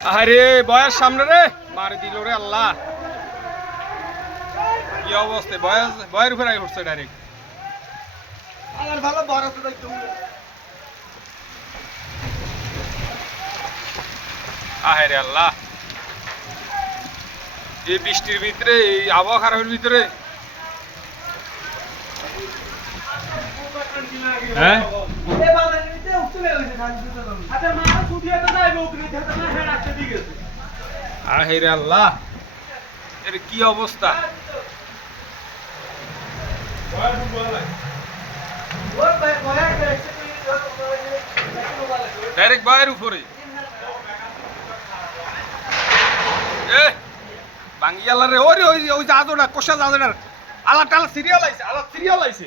আরে বয়স সামনে রে। মারে দিল রে আল্লাহ। কি অবস্থা? বয়স বয়ের উপরে আই উঠছে ডাইরেক্ট ভালো বড় আল্লাহ। এই বৃষ্টির ভিতরে এই আবহাওয়া খারাপের ভিতরে হ্যাঁ? আরে আল্লাহ এর কি অবস্থা? ডাইরেক্ট বয়ের উপরে। এ বাঙ্গিয়ালা রে ওরে ওই ওই জাদুটা কোষা জাদুটার আলা টালা সিরিয়াল আইছে আলা সিরিয়াল আইছে।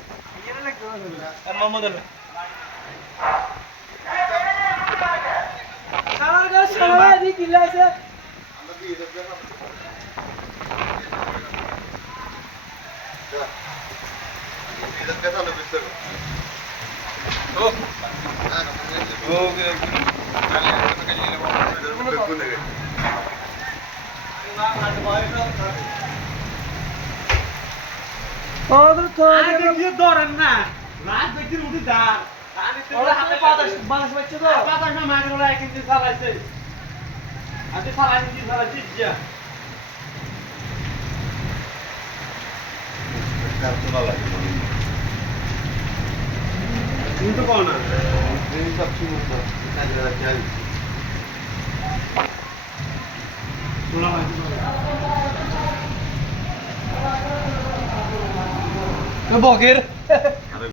না ওই না ওই ওই যে ধরেন না রাত ব্যক্তির উঠে দাঁড় ওরা হাতে বাতাস বাতাস বাজছে তো বাতাস না মাঝে ওরা এক ইঞ্চি Eu vou